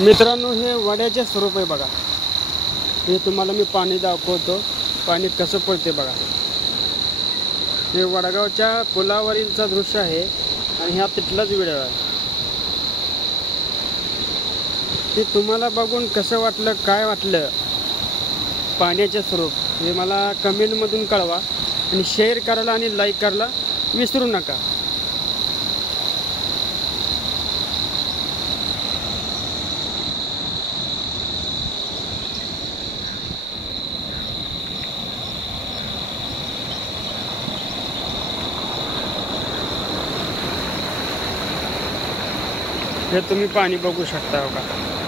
मित्रांनो, हे वड्याचे स्वरूप आहे बघा. हे तुम्हाला मी पाणी दाखवतो. पाणी कसं पडते बघा. हे वडगावच्या पुलावरीलचा दृश्य आहे आणि ह्या तिथलाच व्हिडिओ आहे. ते तुम्हाला बघून कसं वाटलं, काय वाटलं पाण्याचे स्वरूप, हे मला कमेंटमधून कळवा आणि शेअर करायला आणि लाईक करायला विसरू नका. हे तुम्ही पाणी बघू शकता बघा.